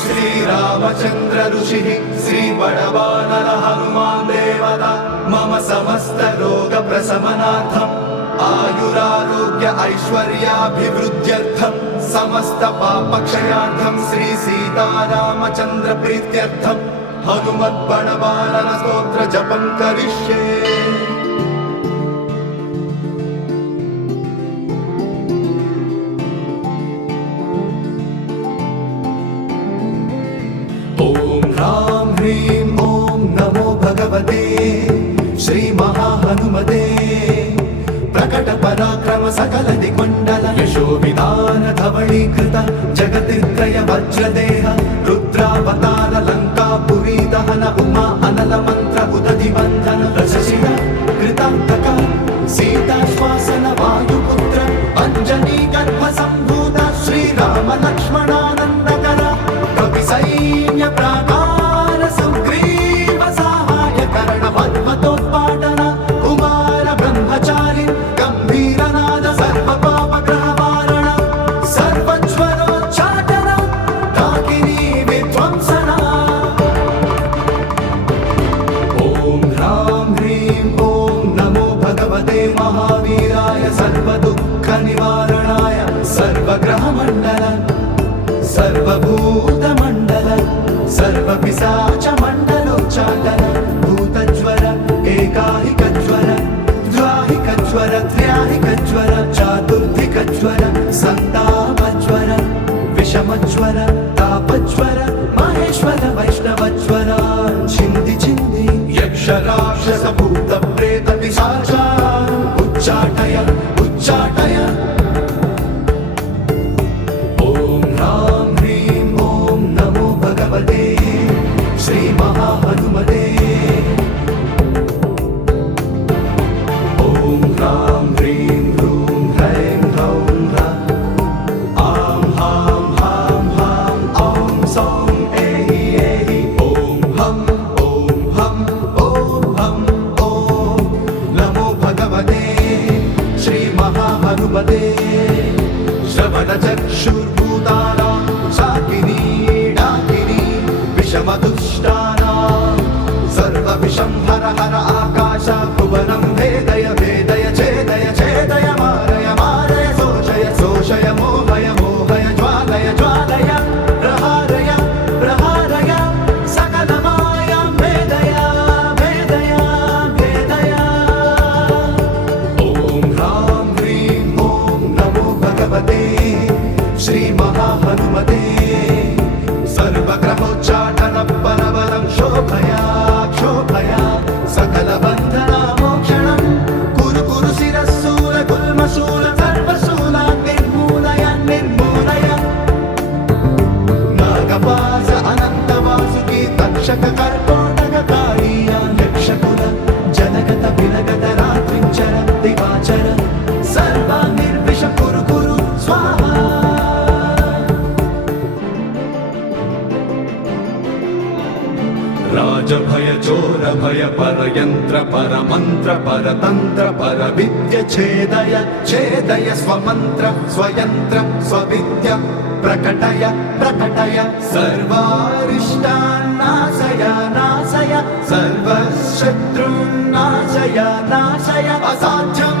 श्रीरामचंद्र ऋषिः श्रीबडवानर हनुमान् देवता मम समस्त रोग प्रशमनार्थम् आयुरारोग्य ऐश्वर्याभिवृद्ध्यर्थम् समस्त पापक्षयार्थम् श्री सीतारामचंद्र प्रीत्यर्थम् हनुमद्बडवानर स्तोत्र जपं करिष्ये। राम ह्रीं ओम नमो भगवते श्री महाहनुमते प्रकट पराक्रम सकल दिग्मंडल यशो विधान धवलीकृत जगतित्रय वज्रदेह रुद्रावतार लंकापुरी दहन उमा अनल मंत्र उदधि बंधन रसशिर कृतांतक सीताश्वासन वायुपुत्र अंजनी गर्भ संभूत श्रीराम लक्ष्मणानंदकर कवि सैन्य प्राकार सुग्रीव सहाय कर्ण मन्मथोत्पाटन कुमार ब्रह्मचारी गंभीर नाद सर्व पाप ग्रह वारण सर्वज्वरोच्चाटन डाकिनी विध्वंसना। ओम ह्रां ह्रीं ओम नमो भगवते महावीराय सर्व दुःख निवारणाय सर्वग्रह मंडल सर्वभूत मंडल सर्वपिशाच मंडलोच्चाटन भूतज्वर एकाहिकज्वर द्वाहिकज्वर त्र्याहिकज्वर चातुर्धिकज्वर संतापज्वर विषमज्वर तापज्वर महेश्वर वैष्णवज्वर छिन्धि छिन्धि यक्ष राक्षस भूत प्रेत पिशाचा उच्चाटय उच्चाटय। श्री महाहनुमते ओम ह्रां ह्रीं ह्रूं ह्रैं ह्रौं ह्रः आं हां हां हां औं सौं ऐहि ऐहि ओम हं ॐ नमो भगवते श्री महाहनुमते श्रवणचक्षुर्भूतानां शाकिनी विषमदुष्टानां सर्वविषं हर हर आकाश भुवनं भेदय भेदय छेदय छेदय मारय मारय शोषय शोषय मोहय मोहय ज्वालय ज्वालय प्रहारय प्रहारय सकलमायां भेदय भेदय भेदय। ओम ह्रां ह्रीं ओम नमो भगवते श्री महाहनुमते सर्वग्रहोच्चाटन परवरं शोभया शोभया सकल बन्धना मोक्षणं कुरु कुरु शिरस्सूल गुल्मशूल सर्वशूला निर्मूलय निर्मूलय। नागपाश अनंत वासुकी तक्षक कर्कोटककारी यक्षकुल जनगत विलगत रात्रिञ्चर दिवाचर सर्वा निर्विष कुरु कुरु स्वाहा। राज भय चोर भय पर यंत्र पर मंत्र पर तंत्र पर विद्य छेदय छेदय स्वमंत्र स्वयंत्र स्वविद्य प्रकटय प्रकटय सर्वारिष्टान् नाशय नाशय सर्वशत्रून् नाशय नाशय असाध्यं